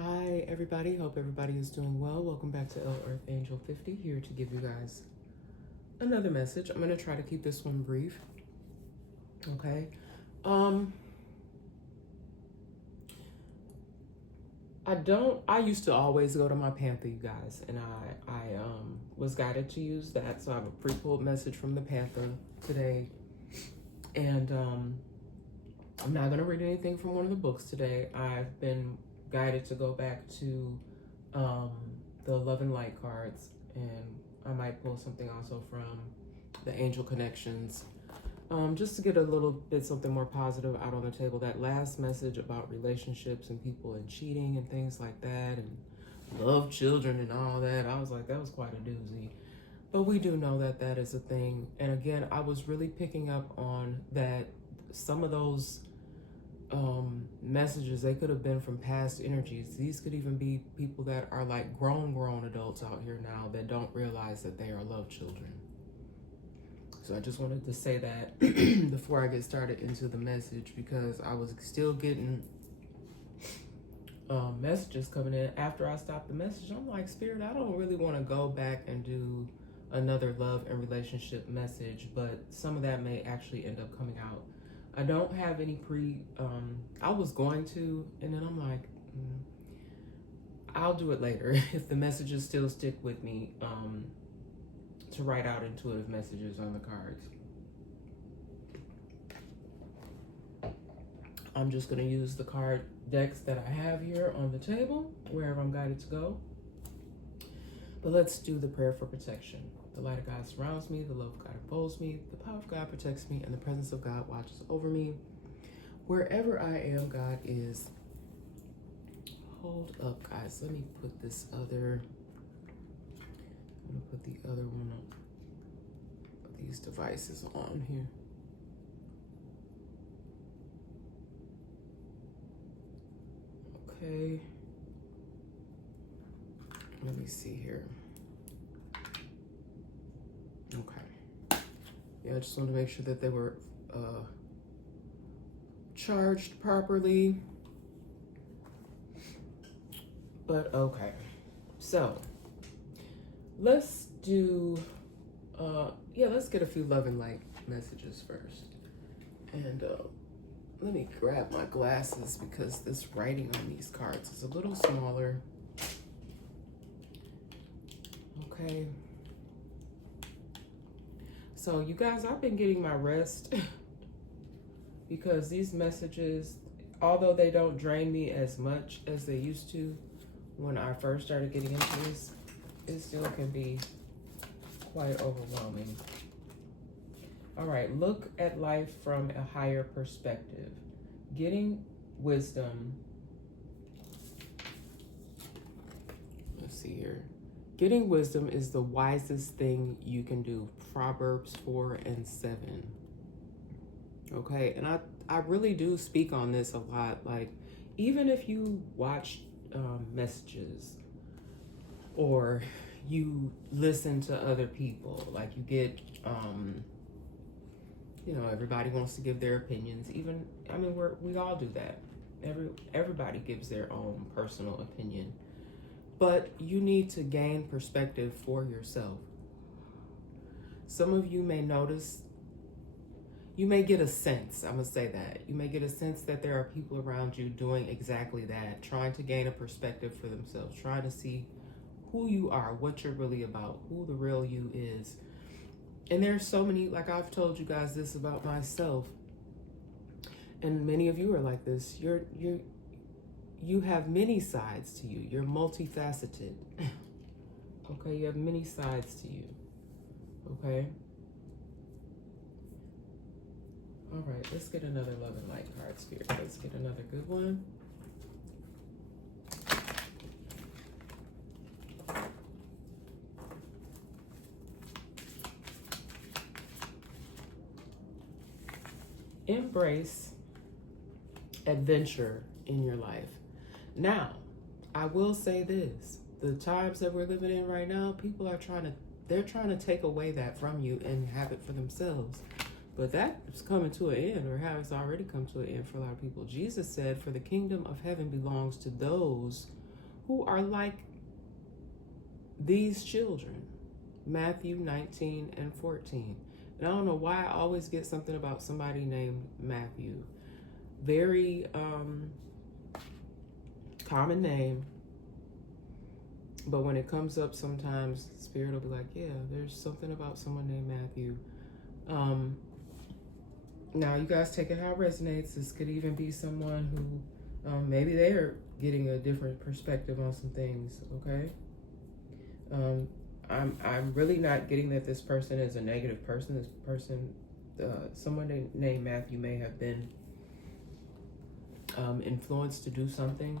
Hi, everybody. Hope everybody is doing well. Welcome back to L Earth Angel 50, here to give you guys another message. I'm going to try to keep this one brief. Okay. Um, I used to always go to my Panther, you guys, and I was guided to use that. So I have a pre-pulled message from the Panther today. And I'm not going to read anything from one of the books today. I've been guided to go back to the Love and Light cards, and I might pull something also from the Angel Connections, just to get a little bit something more positive out on the table. That last message about relationships and people and cheating and things like that, and love children and all that, I was like, that was quite a doozy. But we do know that that is a thing. And again, I was really picking up on that some of those messages, they could have been from past energies. These could even be people that are like grown adults out here now that don't realize that they are love children. So I just wanted to say that before I get started into the message, because I was still getting messages coming in after I stopped the message. I'm like, Spirit, I don't really want to go back and do another love and relationship message, but some of that may actually end up coming out. I don't have any I was going to, and then I'm like, I'll do it later if the messages still stick with me, to write out intuitive messages on the cards. I'm just going to use the card decks that I have here on the table, wherever I'm guided to go. But let's do the prayer for protection. The light of God surrounds me, the love of God enfolds me, the power of God protects me, and the presence of God watches over me. Wherever I am, God is. Hold up, guys. Let me put this other, I'm going to put the other one of these devices on here. Okay. Let me see here. Okay. Yeah, I just wanted to make sure that they were charged properly. But okay. So let's do let's get a few love and light messages first. And let me grab my glasses because this writing on these cards is a little smaller. Okay. So you guys, I've been getting my rest because these messages, although they don't drain me as much as they used to when I first started getting into this, it still can be quite overwhelming. All right, look at life from a higher perspective. Getting wisdom. Let's see here. Getting wisdom is the wisest thing you can do. Proverbs 4:7. Okay, and I really do speak on this a lot. Like, even if you watch messages or you listen to other people, like you get, everybody wants to give their opinions. Even, I mean, we all do that. Everybody gives their own personal opinion. But you need to gain perspective for yourself. Some of you may notice, you may get a sense, I'm going to say that. You may get a sense that there are people around you doing exactly that, trying to gain a perspective for themselves, trying to see who you are, what you're really about, who the real you is. And there's so many, like I've told you guys this about myself, and many of you are like this. You have many sides to you. You're multifaceted. Okay, you have many sides to you. Okay. All right, let's get another love and light card, Spirit. Let's get another good one. Embrace adventure in your life. Now, I will say this. The times that we're living in right now, people are trying to take away that from you and have it for themselves. But that's coming to an end, or has already come to an end for a lot of people. Jesus said, for the kingdom of heaven belongs to those who are like these children. Matthew 19 and 14. And I don't know why I always get something about somebody named Matthew. Very common name. But when it comes up sometimes, Spirit will be like, yeah, there's something about someone named Matthew. Now, you guys take it how it resonates. This could even be someone who maybe they are getting a different perspective on some things, okay? I'm really not getting that this person is a negative person. This person, someone named Matthew may have been influenced to do something,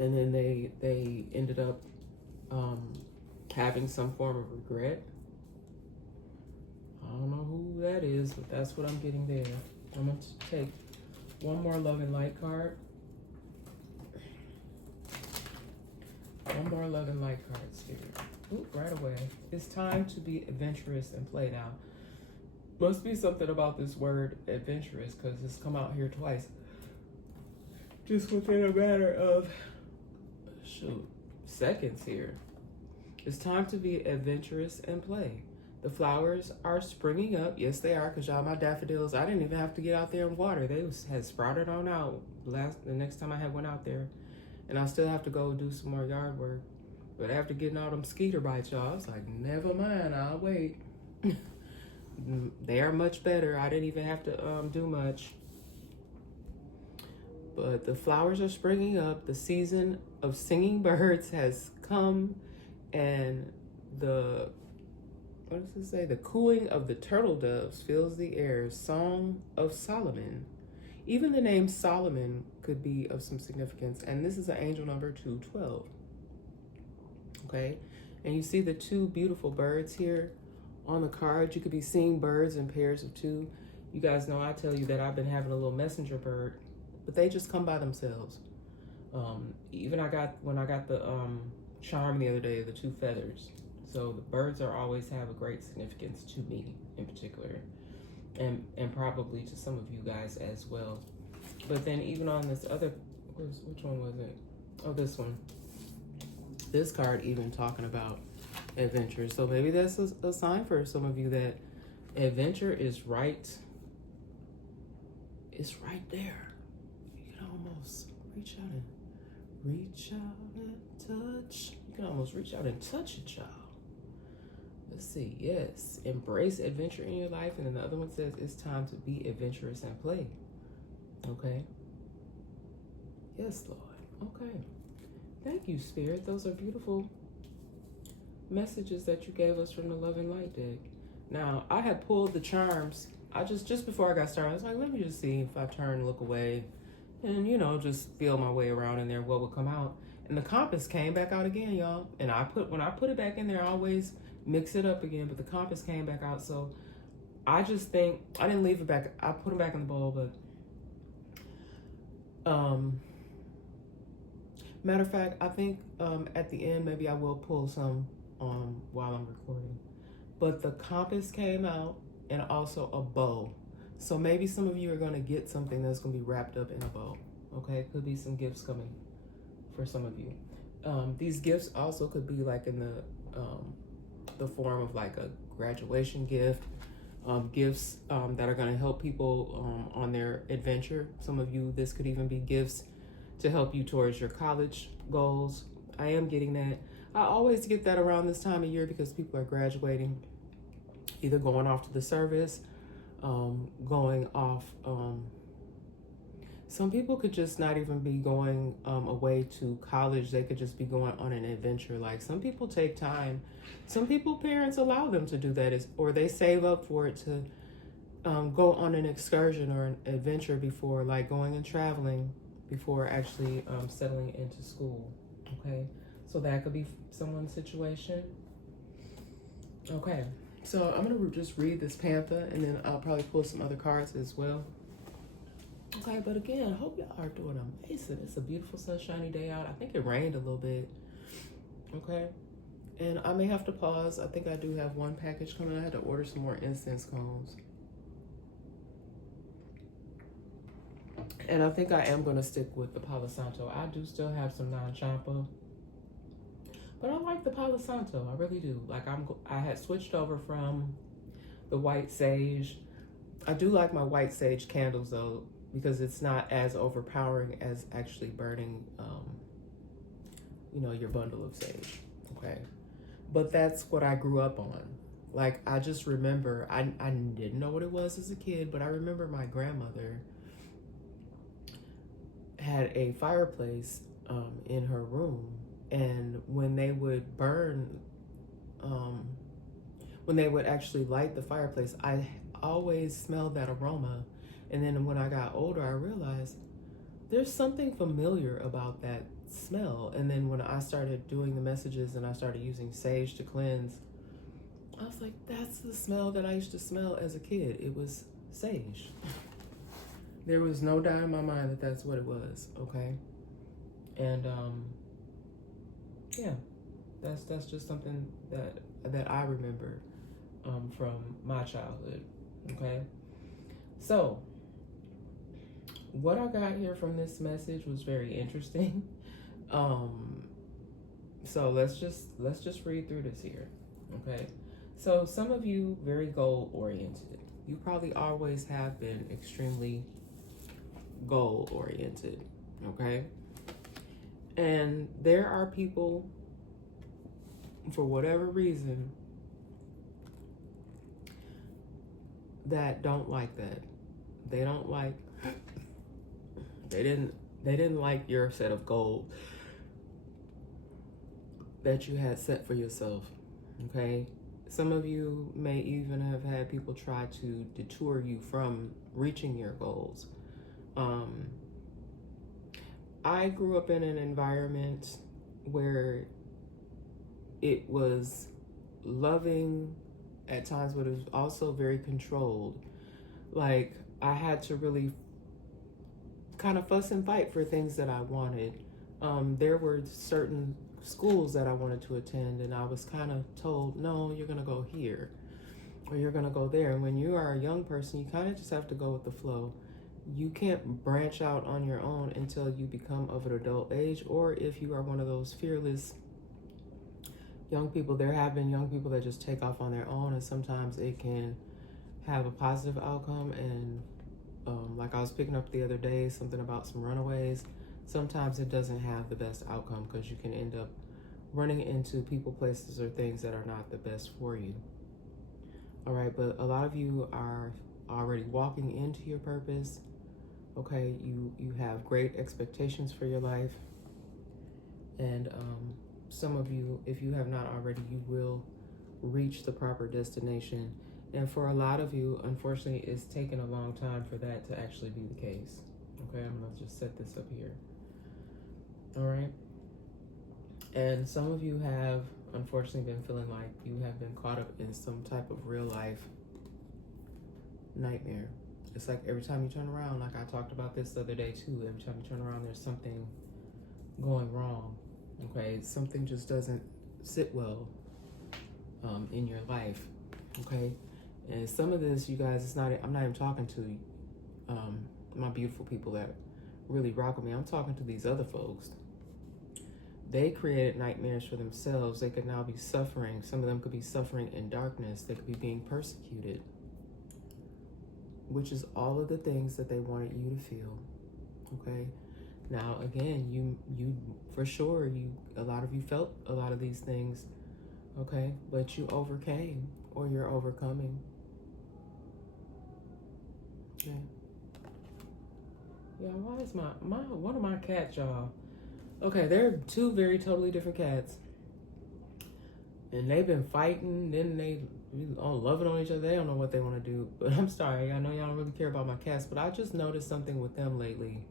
and then they ended up having some form of regret. I don't know who that is, but that's what I'm getting there. I'm going to take one more love and light card. One more love and light card, Spirit. Ooh, right away. It's time to be adventurous and play now. Must be something about this word adventurous because it's come out here twice. Just within a matter of, seconds here. It's time to be adventurous and play. The flowers are springing up. Yes, they are, because y'all, my daffodils, I didn't even have to get out there and water. They had sprouted on out the next time I went out there. And I still have to go do some more yard work. But after getting all them mosquito bites, y'all, I was like, never mind, I'll wait. They are much better. I didn't even have to do much. But the flowers are springing up. The season of singing birds has come. And what does it say? The cooing of the turtle doves fills the air. Song of Solomon. Even the name Solomon could be of some significance. And this is an angel number 212. Okay? And you see the two beautiful birds here on the card. You could be seeing birds in pairs of two. You guys know I tell you that I've been having a little messenger bird, but they just come by themselves. Even when I got the charm the other day, the two feathers. So the birds always have a great significance to me in particular. And probably to some of you guys as well. But then even on this other, which one was it? Oh, this one. This card even talking about adventure. So maybe that's a sign for some of you that adventure is right. It's right there. You can almost reach out and touch. You can almost reach out and touch it, y'all. Let's see. Yes. Embrace adventure in your life. And then the other one says it's time to be adventurous and play. Okay. Yes, Lord. Okay. Thank you, Spirit. Those are beautiful messages that you gave us from the Love and Light deck. Now, I had pulled the charms. I just before I got started, I was like, let me just see if I turn and look away and, just feel my way around in there, what would come out. And the compass came back out again, y'all. And when I put it back in there, I always mix it up again, but the compass came back out. So I just think, I didn't leave it back. I put them back in the bowl, but matter of fact, I think at the end, maybe I will pull some while I'm recording. But the compass came out and also a bow. So maybe some of you are going to get something that's going to be wrapped up in a bow. Okay, could be some gifts coming for some of you. These gifts also could be like in the form of like a graduation gift, gifts that are going to help people on their adventure. Some of you, this could even be gifts to help you towards your college goals. I am getting that. I always get that around this time of year because people are graduating, either going off to the service, going off. Some people could just not even be going away to college. They could just be going on an adventure. Like some people take time. Some people, parents allow them to do that, or they save up for it to go on an excursion or an adventure before, like going and traveling before actually settling into school. Okay, so that could be someone's situation. Okay, so I'm gonna just read this panther, and then I'll probably pull some other cards as well. Okay, but again, I hope y'all are doing amazing. It's a beautiful sunshiny day out. I think it rained a little bit. Okay, and I may have to pause. I think I do have one package coming. I had to order some more incense cones. And I think I am going to stick with the Palo Santo. I do still have some non-champa, but I like the Palo Santo. I really do. Like I had switched over from the white sage. I do like my white sage candles though, because it's not as overpowering as actually burning, your bundle of sage. Okay, but that's what I grew up on. Like I just remember, I didn't know what it was as a kid, but I remember my grandmother had a fireplace in her room, and when they would burn, when they would actually light the fireplace, I always smelled that aroma. And then when I got older, I realized there's something familiar about that smell. And then when I started doing the messages and I started using sage to cleanse, I was like, that's the smell that I used to smell as a kid. It was sage. There was no doubt in my mind that that's what it was, okay? And yeah, that's just something that I remember from my childhood, okay? So what I got here from this message was very interesting. So let's just read through this here, okay? So some of you very goal oriented. You probably always have been extremely goal oriented, okay? And there are people, for whatever reason, that don't like that. They don't like, they didn't like your set of goals that you had set for yourself, okay? Some of you may even have had people try to detour you from reaching your goals. I grew up in an environment where it was loving at times, but it was also very controlled. Like I had to really kind of fuss and fight for things that I wanted. There were certain schools that I wanted to attend, and I was kind of told, no, you're going to go here or you're going to go there. And when you are a young person, you kind of just have to go with the flow. You can't branch out on your own until you become of an adult age, or if you are one of those fearless young people. There have been young people that just take off on their own, and sometimes it can have a positive outcome. And like I was picking up the other day, something about some runaways. Sometimes it doesn't have the best outcome because you can end up running into people, places, or things that are not the best for you. All right, but a lot of you are already walking into your purpose. Okay, you have great expectations for your life. And some of you, if you have not already, you will reach the proper destination. And for a lot of you, unfortunately, it's taken a long time for that to actually be the case. Okay, I'm gonna just set this up here. All right. And some of you have, unfortunately, been feeling like you have been caught up in some type of real life nightmare. It's like every time you turn around, like I talked about this the other day too, every time you turn around, there's something going wrong. Okay, something just doesn't sit well in your life. Okay, and some of this, you guys, it's not. I'm not even talking to my beautiful people that really rock with me. I'm talking to these other folks. They created nightmares for themselves. They could now be suffering. Some of them could be suffering in darkness. They could be being persecuted, which is all of the things that they wanted you to feel. Okay. Now, again, you for sure, a lot of you felt a lot of these things, okay? But you overcame, or you're overcoming. Okay. Yeah, why is my one of my cats, y'all? Okay, they're two very totally different cats. And they've been fighting, then they all loving on each other. They don't know what they want to do. But I'm sorry, I know y'all don't really care about my cats, but I just noticed something with them lately,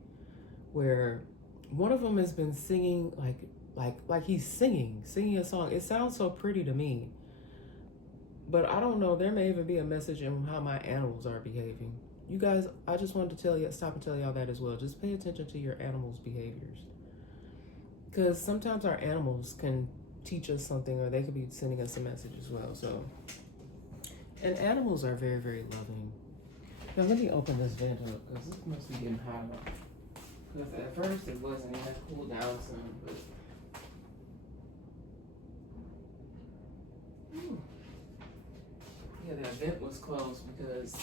where one of them has been singing like he's singing a song. It sounds so pretty to me, but I don't know. There may even be a message in how my animals are behaving. You guys, I just wanted to stop and tell y'all that as well. Just pay attention to your animals' behaviors, because sometimes our animals can teach us something, or they could be sending us a message as well. So, and animals are very, very loving. Now let me open this vent up because this must be getting hot. Because at first it wasn't. It had cooled down some, but yeah, that vent was closed because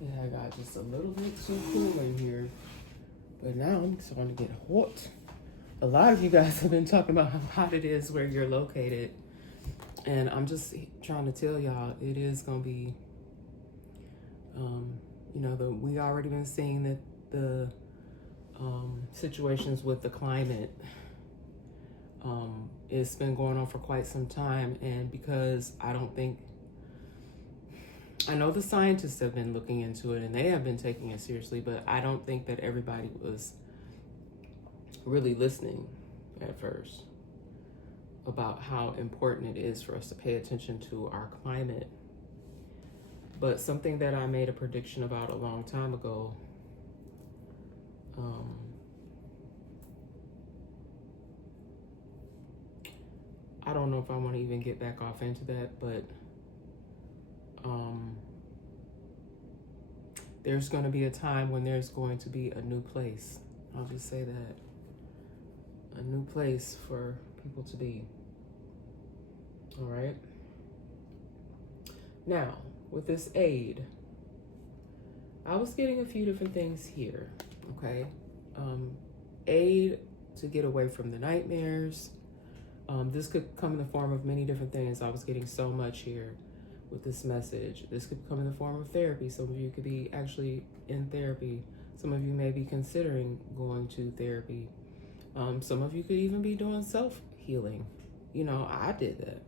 it had got just a little bit too cool in here. But now I'm starting to get hot. A lot of you guys have been talking about how hot it is where you're located. And I'm just trying to tell y'all, it is going to be, we already been seeing that the situations with the climate, it's been going on for quite some time. And because I know the scientists have been looking into it and they have been taking it seriously, but I don't think that everybody was really listening at first about how important it is for us to pay attention to our climate. But something that I made a prediction about a long time ago, I don't know if I want to even get back off into that, but there's going to be a time when there's going to be a new place. I'll just say that. A new place for people to be. All right. Now, with this aid, I was getting a few different things here. Okay. Aid to get away from the nightmares. This could come in the form of many different things. I was getting so much here with this message. This could come in the form of therapy. Some of you could be actually in therapy. Some of you may be considering going to therapy. Some of you could even be doing self-healing. I did that.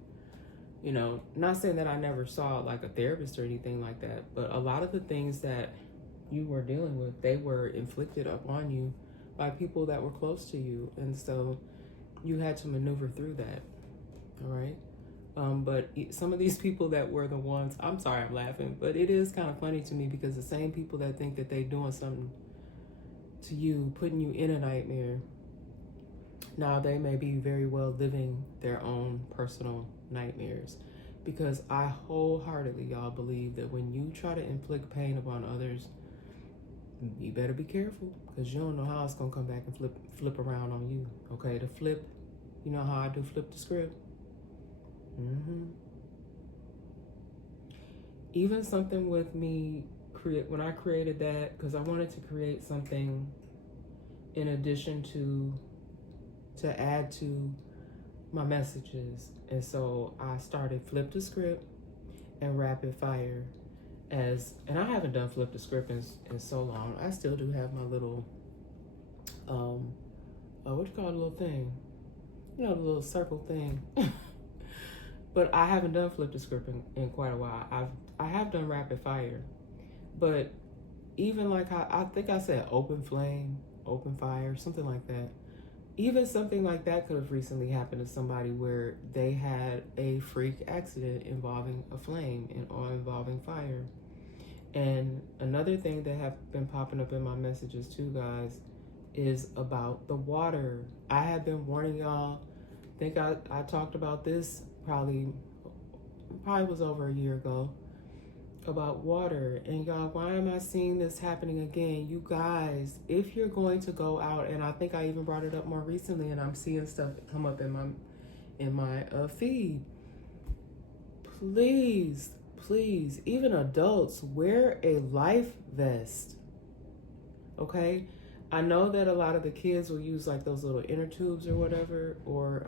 Not saying that I never saw like a therapist or anything like that, but a lot of the things that you were dealing with, they were inflicted upon you by people that were close to you. And so you had to maneuver through that. All right. But some of these people that were the ones, I'm sorry, I'm laughing, but it is kind of funny to me because the same people that think that they're doing something to you, putting you in a nightmare, now they may be very well living their own personal nightmares. Because I wholeheartedly, y'all, believe that when you try to inflict pain upon others, you better be careful because you don't know how it's going to come back and flip around on you. Okay, the flip, you know how I do flip the script? Even something with me, when I created that, because I wanted to create something in addition to add to my messages. And so I started Flip the Script and Rapid Fire and I haven't done Flip the Script in so long. I still do have my little, what you call it, a little thing? The little circle thing. But I haven't done Flip the Script in quite a while. I have done Rapid Fire. But even like I think I said open flame, open fire, something like that. Even something like that could have recently happened to somebody where they had a freak accident involving a flame or involving fire. And another thing that have been popping up in my messages too, guys, is about the water. I have been warning y'all. I think I talked about this probably was over a year ago about water. And y'all, why am I seeing this happening again? You guys, if you're going to go out, and I think I even brought it up more recently, and I'm seeing stuff come up in my feed. Please, even adults, wear a life vest. Okay? I know that a lot of the kids will use like those little inner tubes or whatever, or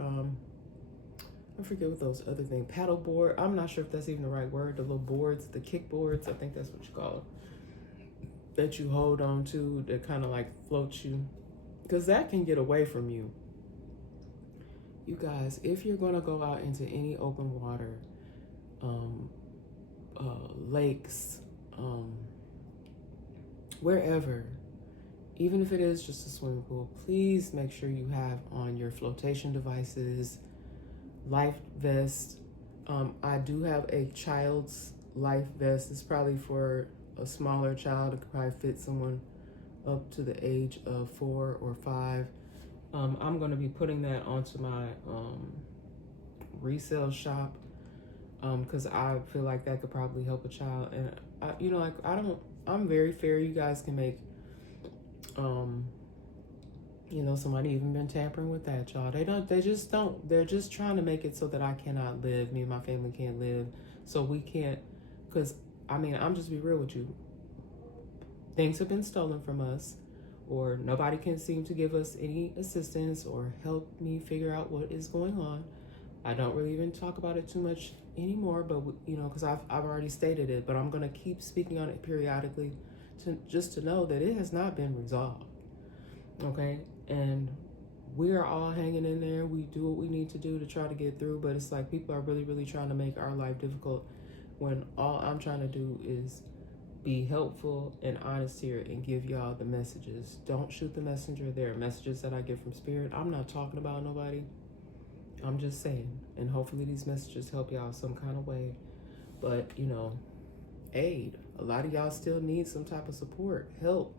I forget what those other things, paddle board. I'm not sure if that's even the right word. The little boards, the kick boards, I think that's what you call it, that you hold on to that kind of like floats you, because that can get away from you. You guys, if you're going to go out into any open water, lakes, wherever, even if it is just a swimming pool, please make sure you have on your flotation devices, life vest. I do have a child's life vest. It's probably for a smaller child. It could probably fit someone up to the age of 4 or 5. I'm going to be putting that onto my resale shop because I feel like that could probably help a child. And like I'm very fair. You guys can make, somebody even been tampering with that, y'all. They're just trying to make it so that I cannot live, me and my family can't live, so we can't, because, I'm just be real with you. Things have been stolen from us, or nobody can seem to give us any assistance or help me figure out what is going on. I don't really even talk about it too much anymore, but, because I've already stated it, but I'm going to keep speaking on it periodically to know that it has not been resolved. Okay? And we are all hanging in there. We do what we need to do to try to get through, but it's like people are really, really trying to make our life difficult when all I'm trying to do is be helpful and honest here and give y'all the messages. Don't shoot the messenger. There are messages that I get from Spirit. I'm not talking about nobody. I'm just saying. And hopefully these messages help y'all some kind of way. But, aid. A lot of y'all still need some type of support, help.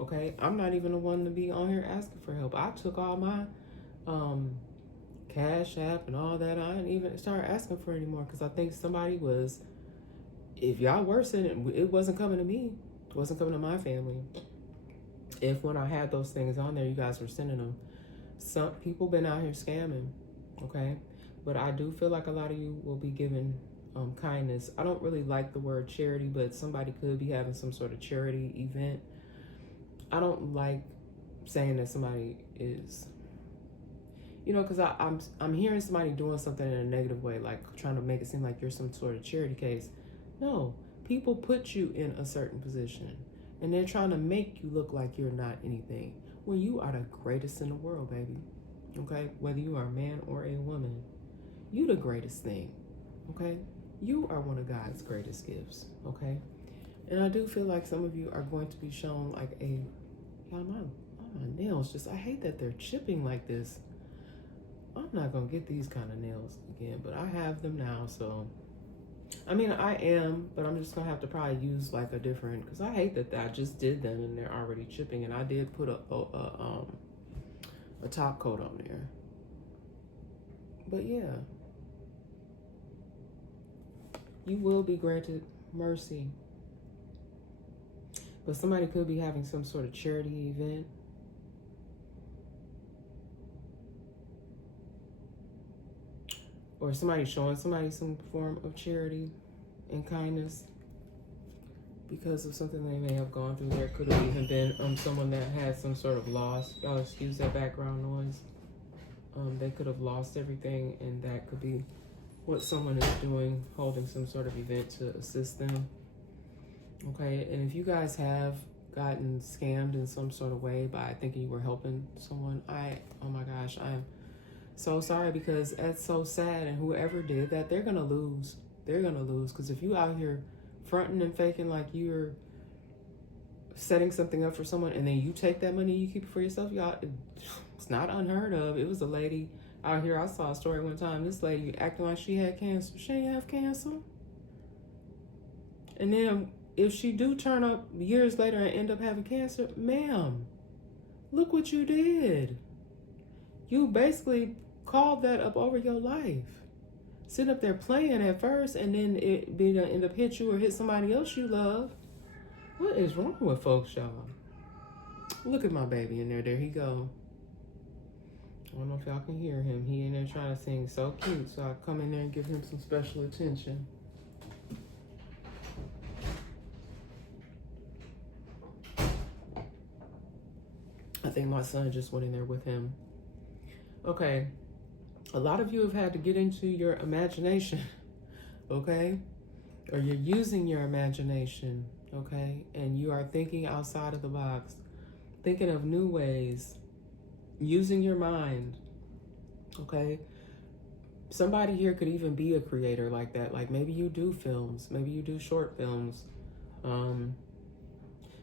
Okay, I'm not even the one to be on here asking for help. I took all my Cash App and all that. I didn't even start asking for it anymore because I think somebody was, if y'all were sending it, it wasn't coming to me. It wasn't coming to my family. If when I had those things on there, you guys were sending them. Some people been out here scamming, okay? But I do feel like a lot of you will be given kindness. I don't really like the word charity, but somebody could be having some sort of charity event. I don't like saying that somebody is, because I'm hearing somebody doing something in a negative way, like trying to make it seem like you're some sort of charity case. No, people put you in a certain position, and they're trying to make you look like you're not anything when you are the greatest in the world, baby. Okay, whether you are a man or a woman, you the greatest thing. Okay, you are one of God's greatest gifts. Okay, and I do feel like some of you are going to be shown like my nails just, I hate that they're chipping like this. I'm not gonna get these kind of nails again, but I have them now, so I am, but I'm just gonna have to probably use like a different, because I hate that I just did them and they're already chipping, and I did put a top coat on there. But yeah, you will be granted mercy. But somebody could be having some sort of charity event. Or somebody showing somebody some form of charity and kindness because of something they may have gone through. There could have even been someone that had some sort of loss. Y'all excuse that background noise. They could have lost everything, and that could be what someone is doing, holding some sort of event to assist them. Okay, and if you guys have gotten scammed in some sort of way by thinking you were helping someone, oh my gosh, I'm so sorry, because that's so sad, and whoever did that, they're gonna lose. They're gonna lose, because if you out here fronting and faking like you're setting something up for someone, and then you take that money, you keep it for yourself, y'all, it's not unheard of. It was a lady out here, I saw a story one time, this lady acting like she had cancer. She didn't have cancer. And then if she do turn up years later and end up having cancer, ma'am, look what you did. You basically called that up over your life. Sitting up there playing at first, and then it be to end up hit you or hit somebody else you love. What is wrong with folks, y'all? Look at my baby in there. There he go. I don't know if y'all can hear him. He in there trying to sing so cute, so I come in there and give him some special attention. I think my son just went in there with him. Okay, a lot of you have had to get into your imagination, okay? Or you're using your imagination, okay? And you are thinking outside of the box, thinking of new ways, using your mind, okay? Somebody here could even be a creator like that. Like maybe you do films, maybe you do short films.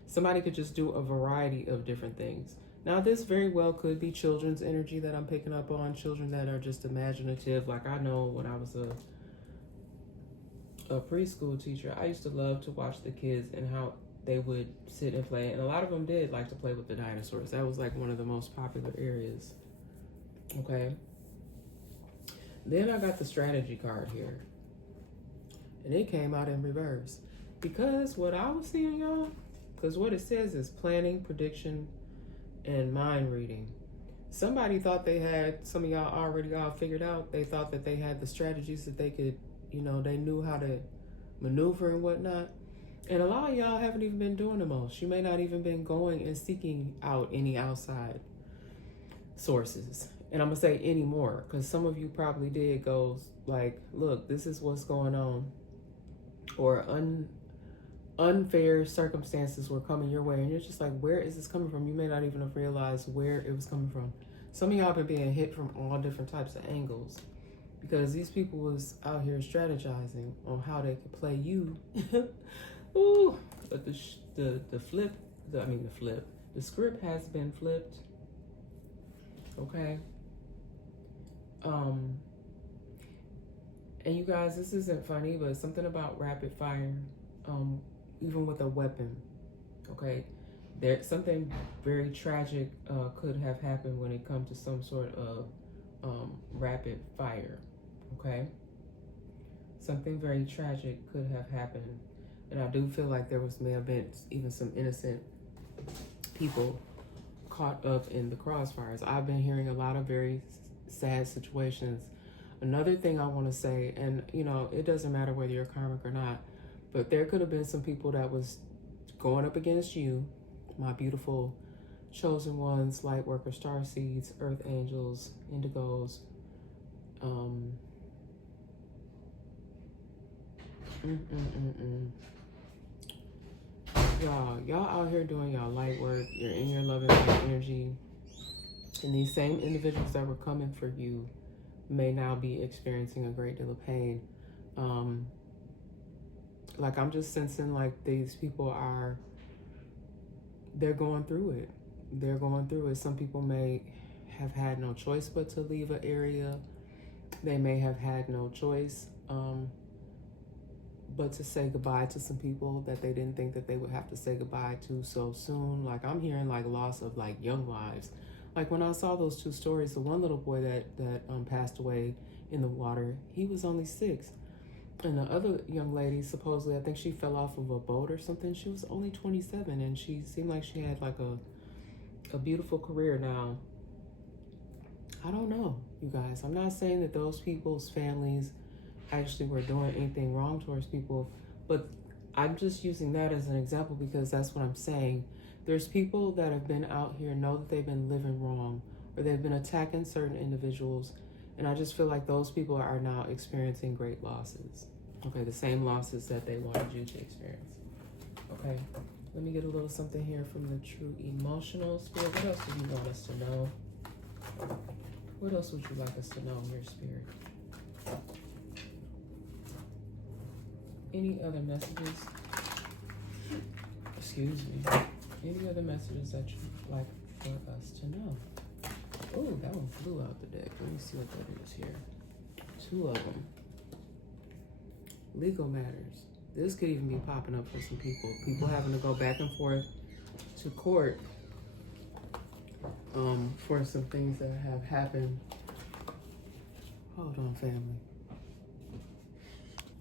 Somebody could just do a variety of different things. Now, this very well could be children's energy that I'm picking up on, children that are just imaginative. Like I know when I was a preschool teacher, I used to love to watch the kids and how they would sit and play. And a lot of them did like to play with the dinosaurs. That was like one of the most popular areas. Okay. Then I got the strategy card here. And it came out in reverse. Because what I was seeing, y'all, because what it says is planning, prediction, and mind reading. Somebody thought they had, some of y'all already all figured out, they thought that they had the strategies that they could, they knew how to maneuver and whatnot. And a lot of y'all haven't even been doing the most. You may not even been going and seeking out any outside sources. And I'm going to say any more, because some of you probably did go like, look, this is what's going on. Or unfair circumstances were coming your way. And you're just like, where is this coming from? You may not even have realized where it was coming from. Some of y'all been being hit from all different types of angles. Because these people was out here strategizing on how they could play you. Ooh, but the script has been flipped. Okay. And you guys, this isn't funny, but something about rapid fire, even with a weapon. Okay, there something very tragic could have happened when it comes to some sort of rapid fire. Okay, something very tragic could have happened. And I do feel like may have been even some innocent people caught up in the crossfires. I've been hearing a lot of very sad situations. Another thing I want to say, and it doesn't matter whether you're karmic or not, but there could have been some people that was going up against you, my beautiful chosen ones, light workers, star seeds, earth angels, indigos, Y'all out here doing y'all light work. You're in your loving light energy. And these same individuals that were coming for you may now be experiencing a great deal of pain. Like I'm just sensing like these people they're going through it. They're going through it. Some people may have had no choice but to leave an area. They may have had no choice but to say goodbye to some people that they didn't think that they would have to say goodbye to so soon. Like I'm hearing like loss of like young lives. Like when I saw those two stories, the one little boy that passed away in the water, he was only 6. And the other young lady, supposedly, I think she fell off of a boat or something. She was only 27 and she seemed like she had like a beautiful career now. I don't know, you guys. I'm not saying that those people's families actually were doing anything wrong towards people, but I'm just using that as an example because that's what I'm saying. There's people that have been out here, know that they've been living wrong, or they've been attacking certain individuals, and I just feel like those people are now experiencing great losses. Okay, the same losses that they wanted you to experience. Okay, let me get a little something here from the true emotional spirit. What else do you want us to know? What else would you like us to know, your spirit? Any other messages? Excuse me. Any other messages that you'd like for us to know? Oh, that one flew out the deck. Let me see what that is here. 2 of them. Legal matters. This could even be popping up for some people. People having to go back and forth to court for some things that have happened. Hold on, family.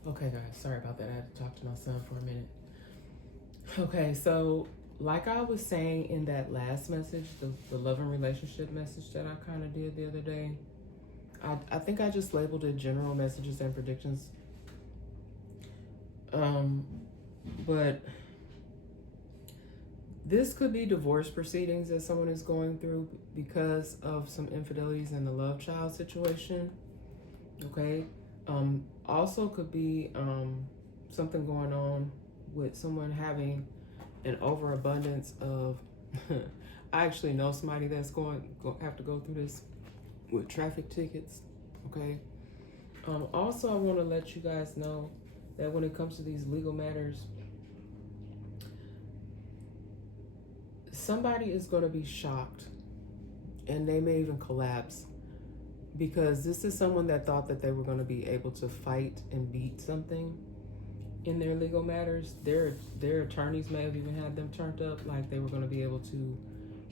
Okay, guys, sorry about that. I had to talk to my son for a minute. Okay, so like I was saying in that last message, the love and relationship message that I kind of did the other day, I think I just labeled it general messages and predictions. But this could be divorce proceedings that someone is going through because of some infidelities in the love child situation. Okay. Also could be something going on with someone having an overabundance of I actually know somebody that's going have to go through this with traffic tickets. Okay. Also, I want to let you guys know that when it comes to these legal matters, somebody is going to be shocked and they may even collapse, because this is someone that thought that they were going to be able to fight and beat something in their legal matters. Their attorneys may have even had them turned up like they were going to be able to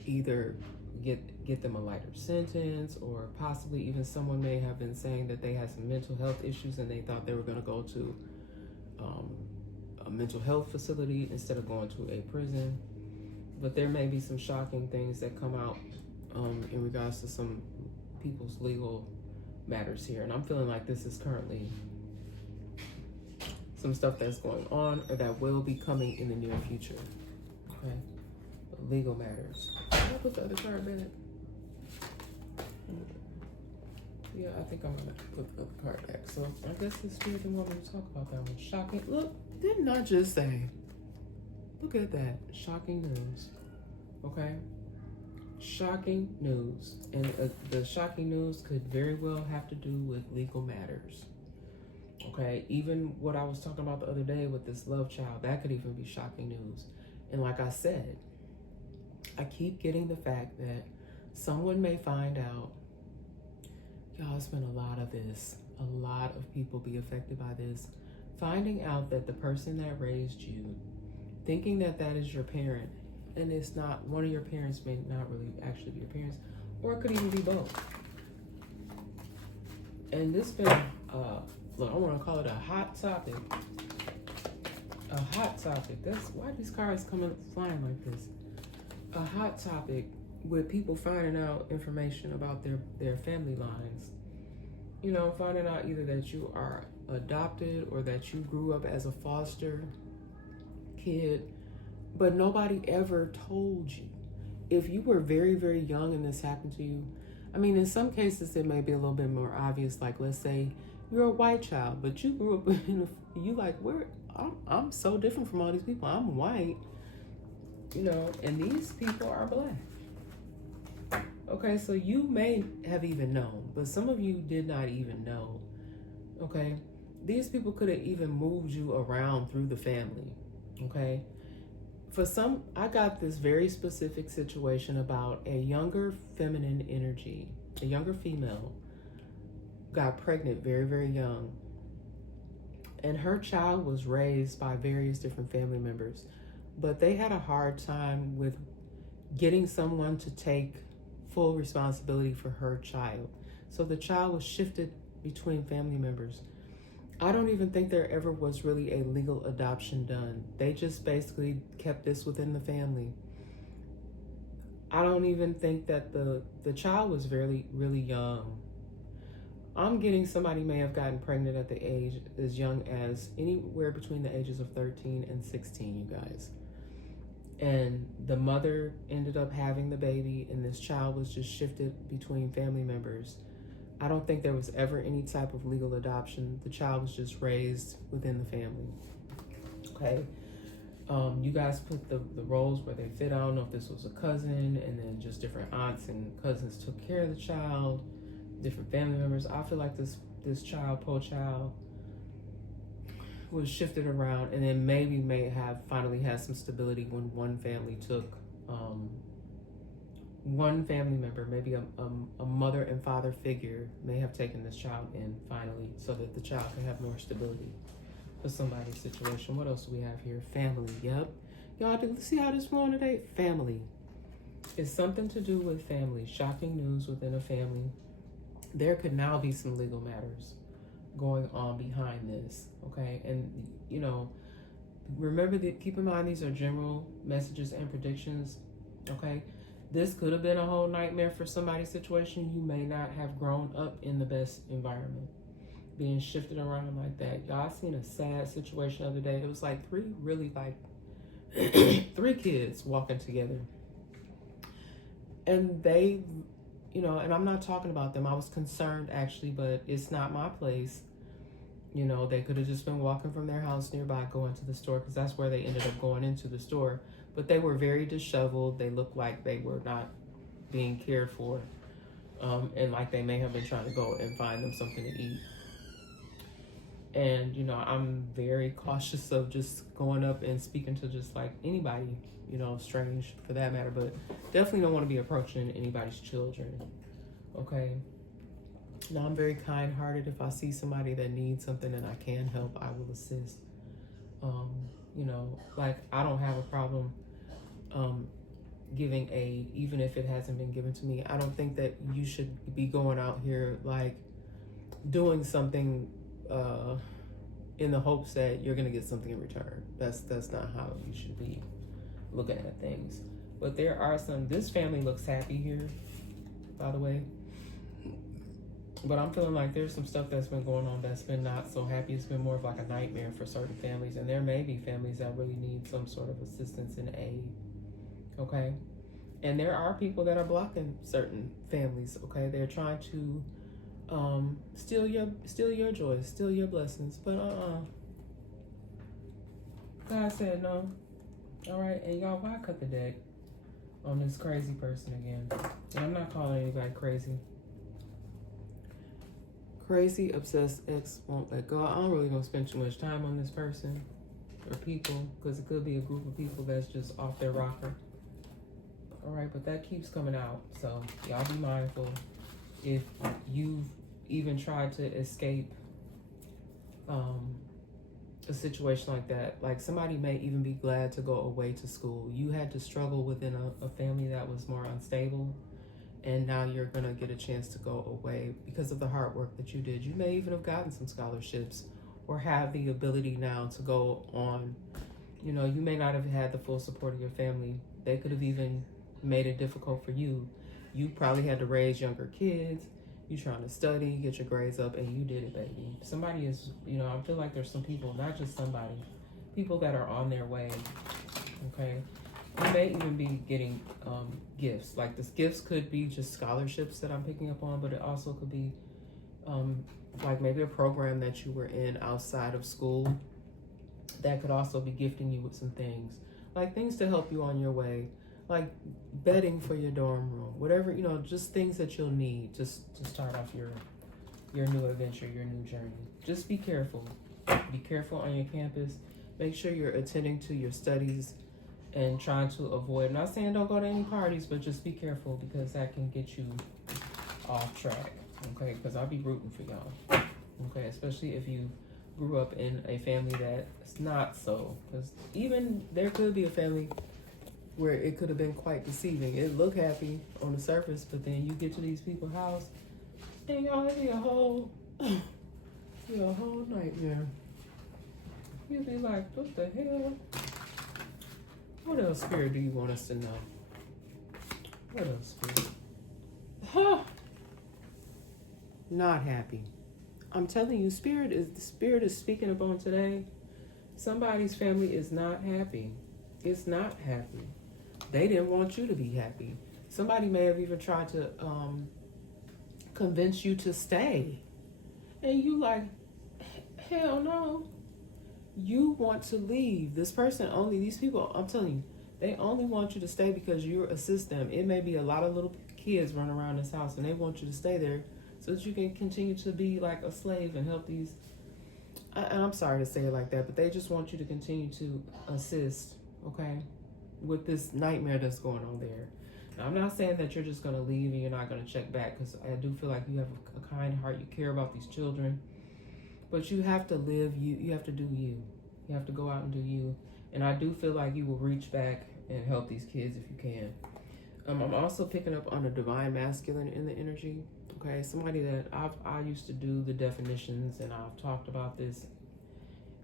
either get them a lighter sentence, or possibly even someone may have been saying that they had some mental health issues and they thought they were going to go to a mental health facility instead of going to a prison. But there may be some shocking things that come out in regards to some people's legal matters here. And I'm feeling like this is currently some stuff that's going on or that will be coming in the near future. Okay? But legal matters. Did I put the other card back? Yeah, I think I'm gonna put the other card back. So I guess the spirit didn't want me to talk about that one. Shocking. Look, didn't I just say? Look at that. Shocking news. Okay? Shocking news. And the shocking news could very well have to do with legal matters. Okay? Even what I was talking about the other day with this love child, that could even be shocking news. And like I said, I keep getting the fact that someone may find out. Y'all, it's been a lot of this. A lot of people be affected by this. Finding out that the person that raised you, thinking that that is your parent, and it's not, one of your parents may not really actually be your parents, or it could even be both. And this been, look, I want to call it a hot topic. A hot topic. That's why these cards coming flying like this. A hot topic with people finding out information about their family lines. You know, finding out either that you are adopted or that you grew up as a foster kid, but nobody ever told you. If you were very, very young and this happened to you, I mean, in some cases it may be a little bit more obvious. Like, let's say you're a white child, but you grew up in you like, where I'm so different from all these people. I'm white, you know, and these people are black. Okay, so you may have even known, but some of you did not even know. Okay, these people could have even moved you around through the family. Okay, for some, I got this very specific situation about a younger feminine energy, a younger female got pregnant very, very young, and her child was raised by various different family members, but they had a hard time with getting someone to take full responsibility for her child. So the child was shifted between family members. I don't even think there ever was really a legal adoption done. They just basically kept this within the family. I don't even think that the child was really, really young. I'm getting somebody may have gotten pregnant at the age as young as anywhere between the ages of 13 and 16, you guys. And the mother ended up having the baby, and this child was just shifted between family members. I don't think there was ever any type of legal adoption. The child was just raised within the family. Okay. You guys put the roles where they fit. I don't know if this was a cousin, and then just different aunts and cousins took care of the child, different family members. I feel like this child, poor child, was shifted around, and then maybe may have finally had some stability when one family took one family member, maybe a mother and father figure may have taken this child in finally, so that the child can have more stability for somebody's situation. What else do we have here? Family. Yep. Y'all do see how this flowing today? Family. It's something to do with family. Shocking news within a family. There could now be some legal matters going on behind this, okay? And, you know, remember that, keep in mind, these are general messages and predictions, okay? This could have been a whole nightmare for somebody's situation. You may not have grown up in the best environment, being shifted around like that. Y'all seen a sad situation the other day. It was like three kids walking together. And they, you know, and I'm not talking about them. I was concerned actually, but it's not my place. You know, they could have just been walking from their house nearby, going to the store, because that's where they ended up going into the store. But they were very disheveled. They looked like they were not being cared for. And like they may have been trying to go and find them something to eat. And, you know, I'm very cautious of just going up and speaking to just like anybody, you know, strange for that matter, but definitely don't want to be approaching anybody's children. Okay. Now, I'm very kind-hearted. If I see somebody that needs something and I can help, I will assist. You know, like I don't have a problem giving aid, even if it hasn't been given to me. I don't think that you should be going out here like doing something in the hopes that you're gonna get something in return. That's not how you should be looking at things. But there are some. This family looks happy here, by the way. But I'm feeling like there's some stuff that's been going on that's been not so happy. It's been more of like a nightmare for certain families, and there may be families that really need some sort of assistance and aid. Okay, and there are people that are blocking certain families. Okay, they're trying to steal your joy, steal your blessings. But God said no. All right, and y'all, why cut the deck on this crazy person again? And I'm not calling anybody crazy. Crazy, obsessed ex won't let go. I don't really want to spend too much time on this person or people, because it could be a group of people that's just off their rocker. All right, but that keeps coming out. So y'all be mindful. If you've even tried to escape a situation like that, like somebody may even be glad to go away to school. You had to struggle within a family that was more unstable, and now you're gonna get a chance to go away because of the hard work that you did. You may even have gotten some scholarships or have the ability now to go on. You know, you may not have had the full support of your family. They could have even made it difficult for you. You probably had to raise younger kids. You trying to study, get your grades up, and you did it, baby. Somebody is, you know, I feel like there's some people, not just somebody, people that are on their way, okay? You may even be getting gifts. Like this gifts could be just scholarships that I'm picking up on, but it also could be like maybe a program that you were in outside of school that could also be gifting you with some things. Like things to help you on your way. Like bedding for your dorm room, whatever, you know, just things that you'll need just to start off your new adventure, your new journey. Just be careful. Be careful on your campus. Make sure you're attending to your studies and trying to avoid, I'm not saying don't go to any parties, but just be careful because that can get you off track, okay? Because I'll be rooting for y'all, okay? Especially if you grew up in a family that's not so, because even there could be a family where it could have been quite deceiving. It looked happy on the surface, but then you get to these people's house, and y'all, it'd be a whole nightmare. You'd be like, what the hell? What else, Spirit, do you want us to know? What else, Spirit? Huh. Not happy. I'm telling you, the Spirit is speaking upon today. Somebody's family is not happy. It's not happy. They didn't want you to be happy. Somebody may have even tried to convince you to stay. And you like, hell no. You want to leave. This person only, these people, I'm telling you, they only want you to stay because you assist them. It may be a lot of little kids running around this house and they want you to stay there so that you can continue to be like a slave and help these. I'm sorry to say it like that, but they just want you to continue to assist, okay, with this nightmare that's going on there. Now, I'm not saying that you're just going to leave and you're not going to check back, because I do feel like you have a kind heart. You care about these children. But you have to live you have to do you. You have to go out and do you. And I do feel like you will reach back and help these kids if you can. I'm also picking up on a divine masculine in the energy. Okay, somebody that I used to do the definitions, and I've talked about this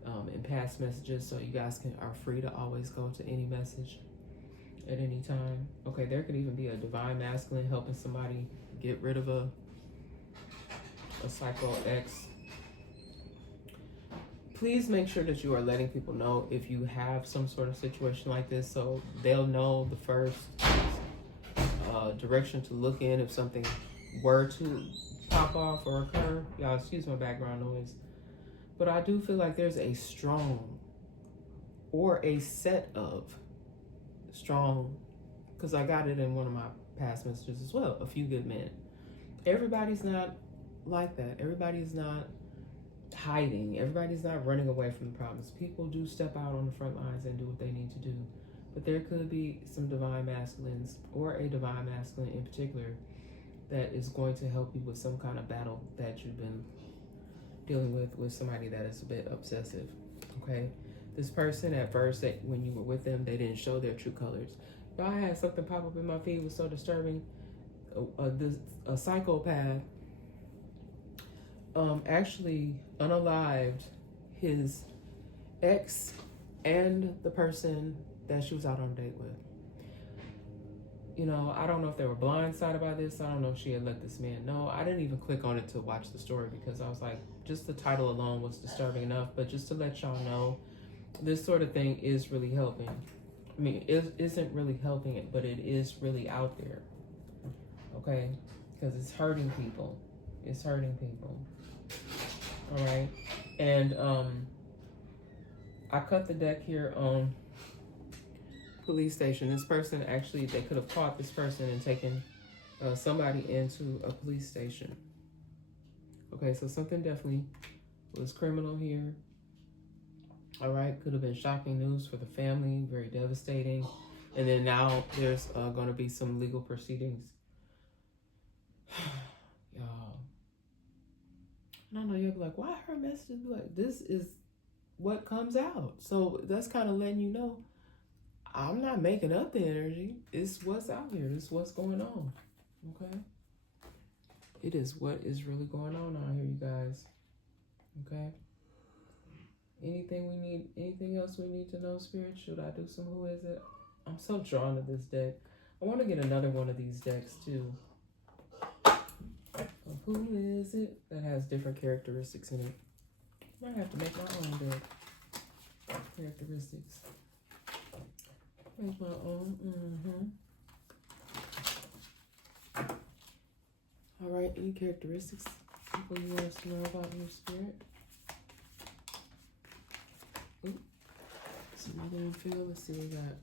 in past messages, so you guys are free to always go to any message at any time. Okay, there could even be a divine masculine helping somebody get rid of a psycho ex. Please make sure that you are letting people know if you have some sort of situation like this, so they'll know the first direction to look in if something were to pop off or occur. Y'all excuse my background noise. But I do feel like there's a strong or a set of strong, because I got it in one of my past messages as well, a few good men. Everybody's not like that. Everybody's not hiding. Everybody's not running away from the problems. People do step out on the front lines and do what they need to do. But there could be some divine masculines, or a divine masculine in particular, that is going to help you with some kind of battle that you've been dealing with somebody that is a bit obsessive. Okay, this person at first, that when you were with them, they didn't show their true colors. Y'all, I had something pop up in my feed, it was so disturbing. A psychopath actually unalived his ex and the person that she was out on a date with. You know, I don't know if they were blindsided by this. I don't know if she had let this man know. I didn't even click on it to watch the story because I was like, just the title alone was disturbing enough. But just to let y'all know, this sort of thing is really helping. I mean, it isn't really helping it, but it is really out there. Okay? Because it's hurting people. It's hurting people. All right? And I cut the deck here on police station. This person actually, they could have caught this person and taken somebody into a police station. Okay, so something definitely was criminal here. All right, could have been shocking news for the family, very devastating. And then now there's going to be some legal proceedings. Y'all. And I know you'll be like, why her messages be like, this is what comes out. So that's kind of letting you know, I'm not making up the energy. It's what's out here. It's what's going on. Okay? It is what is really going on out here, you guys. Okay? Anything we need, anything else we need to know, Spirit? Should I do some Who Is It? I'm so drawn to this deck. I want to get another one of these decks too. Who is it? That has different characteristics in it. I might have to make my own deck. Characteristics. Make my own. All right, any characteristics people you want us to know about your spirit? Ooh, some other info. Let's see, we got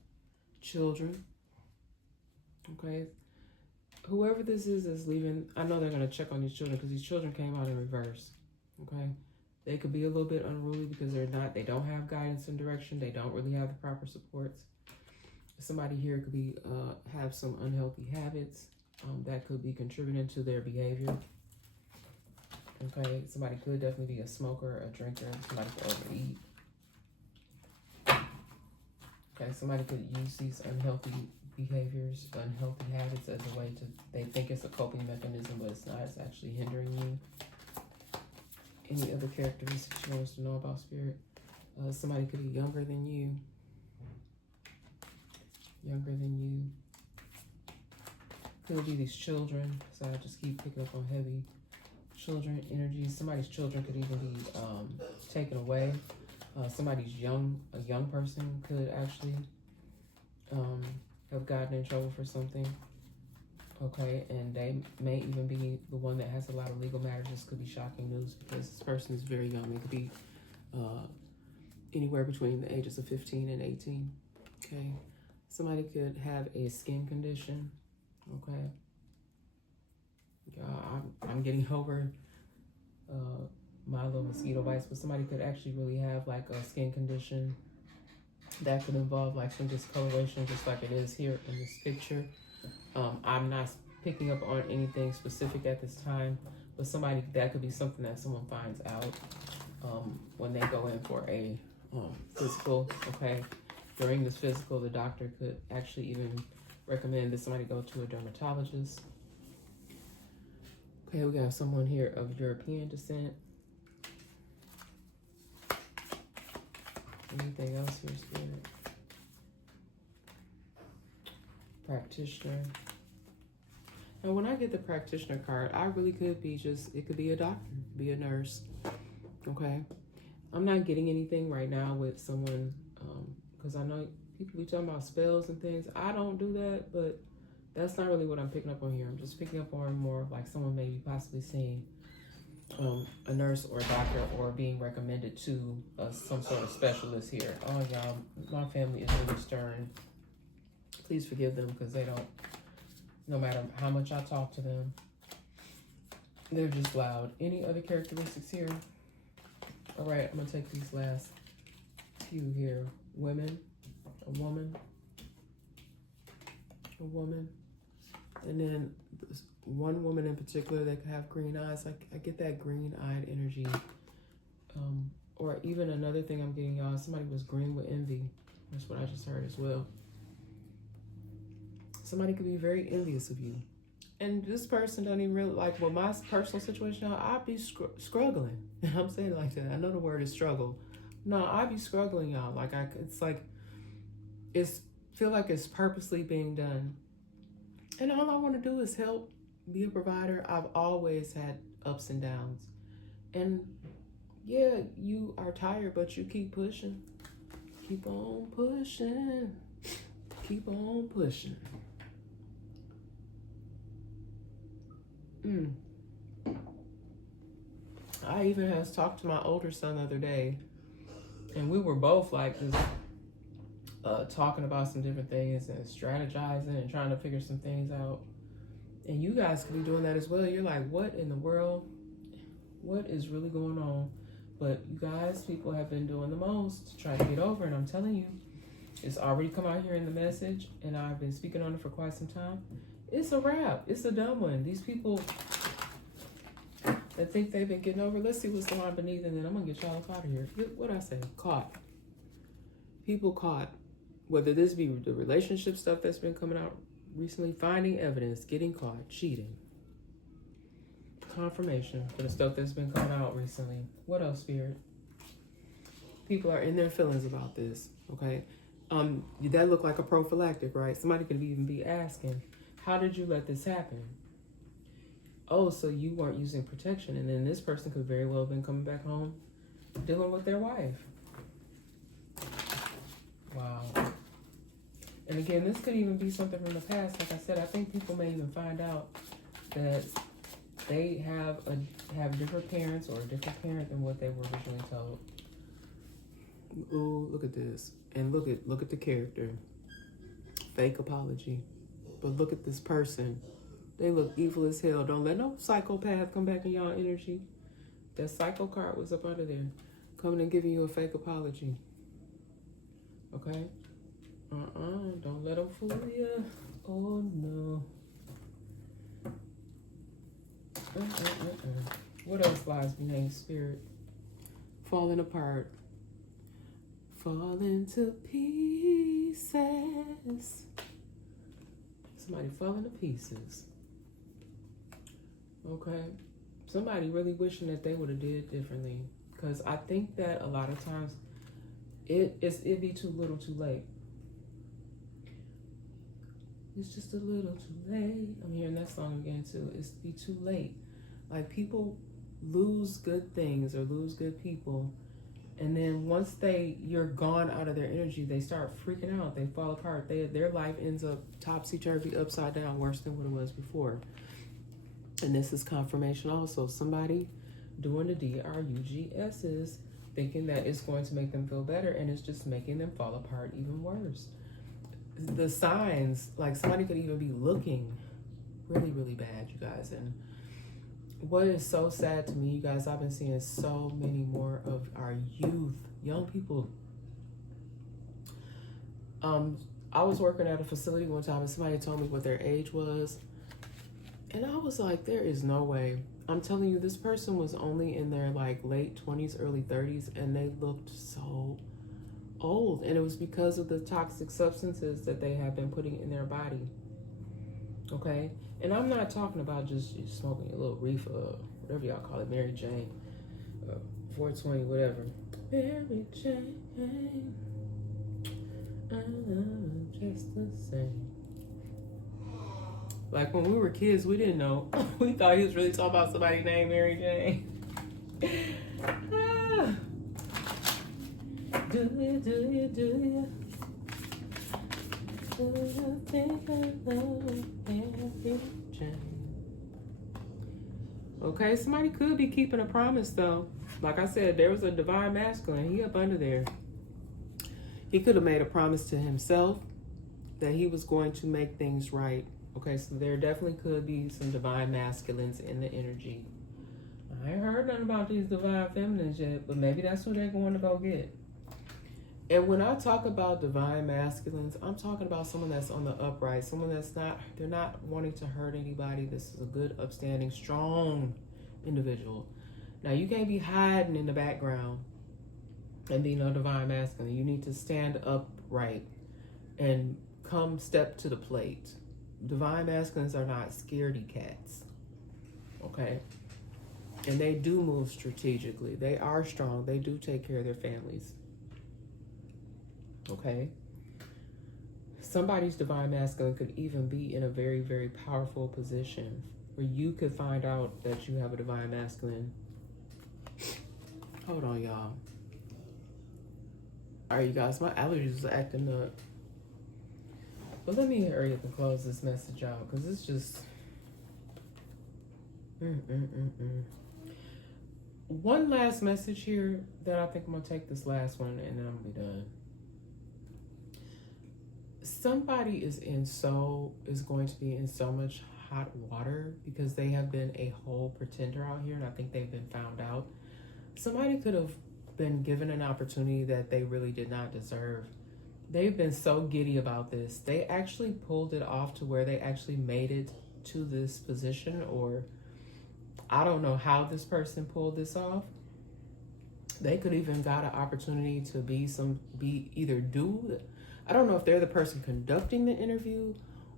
children. Okay. Whoever this is leaving, I know they're going to check on these children because these children came out in reverse. Okay. They could be a little bit unruly because they don't have guidance and direction. They don't really have the proper supports. Somebody here could be have some unhealthy habits that could be contributing to their behavior. Okay, somebody could definitely be a smoker, a drinker, somebody could overeat. Okay, somebody could use these unhealthy behaviors, unhealthy habits as a way to, they think it's a coping mechanism, but it's not. It's actually hindering you. Any other characteristics you want us to know about, Spirit? Somebody could be younger than you. Younger than you. Could be these children. So I just keep picking up on heavy children energy. Somebody's children could even be taken away. Somebody's a young person could actually have gotten in trouble for something. Okay, and they may even be the one that has a lot of legal matters. This could be shocking news because this person is very young. They could be anywhere between the ages of 15 and 18. Okay, somebody could have a skin condition. Okay, I'm getting over my little mosquito bites, but somebody could actually really have like a skin condition that could involve like some discoloration, just like it is here in this picture. I'm not picking up on anything specific at this time, but that could be something that someone finds out when they go in for a physical. Okay, during this physical, the doctor could actually even recommend that somebody go to a dermatologist. Okay, we got someone here of European descent. Anything else here, Spirit? Practitioner. And when I get the practitioner card, I really could be it could be a doctor, be a nurse. Okay. I'm not getting anything right now with someone, because I know people be talking about spells and things. I don't do that, but that's not really what I'm picking up on here. I'm just picking up on more of like someone maybe possibly seeing a nurse or a doctor or being recommended to some sort of specialist here. Oh, y'all, my family is really stern. Please forgive them because they don't, no matter how much I talk to them, they're just loud. Any other characteristics here? All right, I'm going to take these last few here. Women, a woman, and then one woman in particular that could have green eyes. I get that green-eyed energy. Or even another thing I'm getting, y'all, somebody was green with envy. That's what I just heard as well. Somebody could be very envious of you. And this person doesn't even really, like, with my personal situation, I'd be struggling. I'm saying it like that. I know the word is struggle, No, I be struggling, y'all. Like it's like it's feel like it's purposely being done, and all I want to do is help, be a provider. I've always had ups and downs, and yeah, you are tired, but you keep pushing, keep on pushing, keep on pushing. I even has talked to my older son the other day, and we were both like just talking about some different things and strategizing and trying to figure some things out. And you guys could be doing that as well. You're like, what in the world? What is really going on? But you guys, people have been doing the most to try to get over. And I'm telling you, it's already come out here in the message. And I've been speaking on it for quite some time. It's a wrap. It's a dumb one. These people that think they've been getting over. Let's see what's the line beneath. And then I'm going to get y'all up out of here. What I say? Caught. People caught. Whether this be the relationship stuff that's been coming out recently, finding evidence, getting caught, cheating. Confirmation for the stuff that's been coming out recently. What else, Spirit? People are in their feelings about this, okay? That look like a prophylactic, right? Somebody could even be asking, how did you let this happen? Oh, so you weren't using protection, and then this person could very well have been coming back home dealing with their wife. Wow. And again, this could even be something from the past. Like I said, I think people may even find out that they have different parents or a different parent than what they were originally told. Oh, look at this. And look at the character. Fake apology. But look at this person. They look evil as hell. Don't let no psychopath come back in y'all energy. That psycho card was up under there. Coming and giving you a fake apology. Okay? Don't let them fool you. Oh, no. What else lies beneath, Spirit? Falling apart. Falling to pieces. Somebody falling to pieces. Okay? Somebody really wishing that they would have did differently. Because I think that a lot of times it'd be too little too late. It's just a little too late. I'm hearing that song again too. It's be too late. Like people lose good things or lose good people, and then once you're gone out of their energy, they start freaking out. They fall apart. Their life ends up topsy-turvy, upside down, worse than what it was before. And this is confirmation also. Somebody doing the DRUGSs thinking that it's going to make them feel better, and it's just making them fall apart even worse. The signs, like somebody could even be looking really, really bad, you guys. And what is so sad to me, you guys, I've been seeing so many more of our youth, young people. I was working at a facility one time and somebody told me what their age was. And I was like, there is no way. I'm telling you, this person was only in their like late 20s, early 30s, and they looked so old. And it was because of the toxic substances that they have been putting in their body. Okay? And I'm not talking about just smoking a little reefer, whatever y'all call it, Mary Jane, 420, whatever. Mary Jane, I'm just the same. Like when we were kids, we didn't know. We thought he was really talking about somebody named Mary Jane. Do you think I love Mary Jane? Okay, somebody could be keeping a promise though. Like I said, there was a divine masculine. He up under there. He could have made a promise to himself that he was going to make things right. Okay, so there definitely could be some divine masculines in the energy. I ain't heard nothing about these divine feminines yet, but maybe that's what they're going to go get. And when I talk about divine masculines, I'm talking about someone that's on the upright, someone they're not wanting to hurt anybody. This is a good, upstanding, strong individual. Now, you can't be hiding in the background and be no divine masculine. You need to stand upright and come step to the plate. Divine masculines are not scaredy cats. Okay? And they do move strategically. They are strong. They do take care of their families. Okay? Somebody's divine masculine could even be in a very, very powerful position where you could find out that you have a divine masculine. Hold on, y'all. All right, you guys, my allergies are acting up. But let me hurry up and close this message out because it's just... One last message here that I think I'm going to take this last one and then I'm going to be done. Somebody is going to be in so much hot water because they have been a whole pretender out here, and I think they've been found out. Somebody could have been given an opportunity that they really did not deserve. They've been so giddy about this. They actually pulled it off to where they actually made it to this position, or I don't know how this person pulled this off. They could even got an opportunity to I don't know if they're the person conducting the interview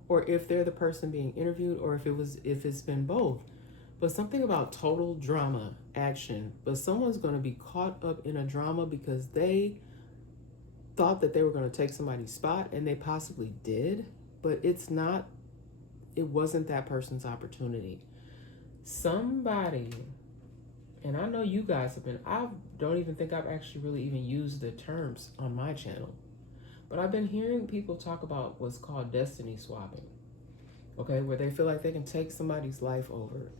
or if they're the person being interviewed or if it's been both. But something about total drama action. But someone's going to be caught up in a drama because they thought that they were going to take somebody's spot, and they possibly did, but it wasn't that person's opportunity. Somebody, and I know you guys I don't even think I've actually really even used the terms on my channel, but I've been hearing people talk about what's called destiny swapping, okay, where they feel like they can take somebody's life over,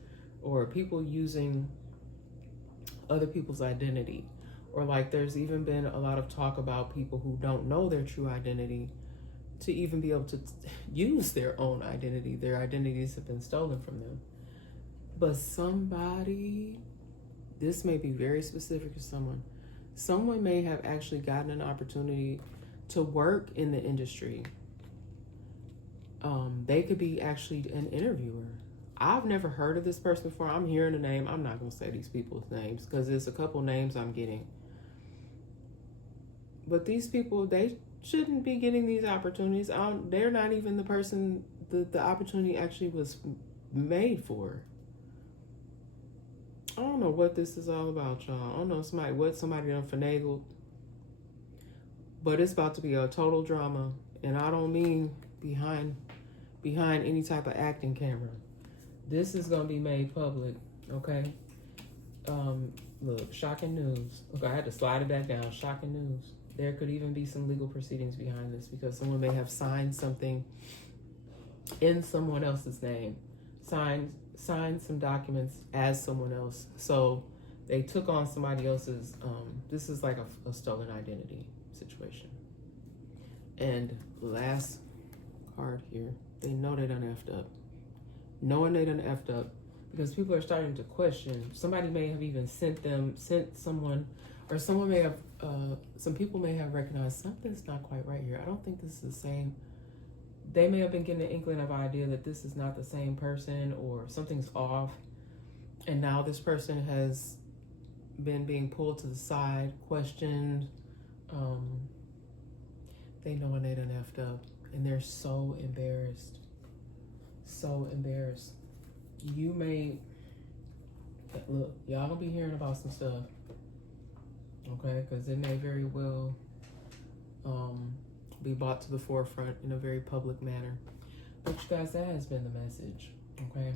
or people using other people's identity, or like there's even been a lot of talk about people who don't know their true identity to even be able to use their own identity. Their identities have been stolen from them. But somebody, this may be very specific to someone may have actually gotten an opportunity to work in the industry. They could be actually an interviewer. I've never heard of this person before. I'm hearing the name. I'm not going to say these people's names because there's a couple names I'm getting. But these people, they shouldn't be getting these opportunities. They're not even the person the opportunity actually was made for. I don't know what this is all about, y'all. I don't know somebody done finagled. But it's about to be a total drama. And I don't mean behind any type of acting camera. This is going to be made public, okay? Look, shocking news. Look, I had to slide it back down. Shocking news. There could even be some legal proceedings behind this because someone may have signed something in someone else's name. Signed some documents as someone else. So they took on somebody else's, this is like a stolen identity situation. And last card here, they know they done effed up. Knowing they done effed up because people are starting to question. Somebody may have even sent someone, or someone may have, some people may have recognized something's not quite right here. I don't think this is the same. They may have been getting an inkling of idea that this is not the same person or something's off. And now this person has been being pulled to the side, questioned. They know when they done effed up and they're so embarrassed. So embarrassed. You may, look, y'all gonna be hearing about some stuff. Okay, because it may very well be brought to the forefront in a very public manner. But you guys, that has been the message. Okay,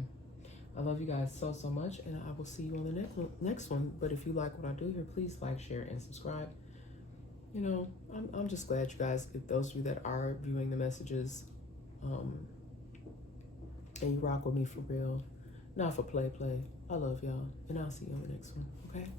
I love you guys so much, and I will see you on the next one. But if you like what I do here, please like, share, and subscribe. You know, I'm just glad you guys, those of you that are viewing the messages, and you rock with me for real, not for play. I love y'all, and I'll see you on the next one. Okay.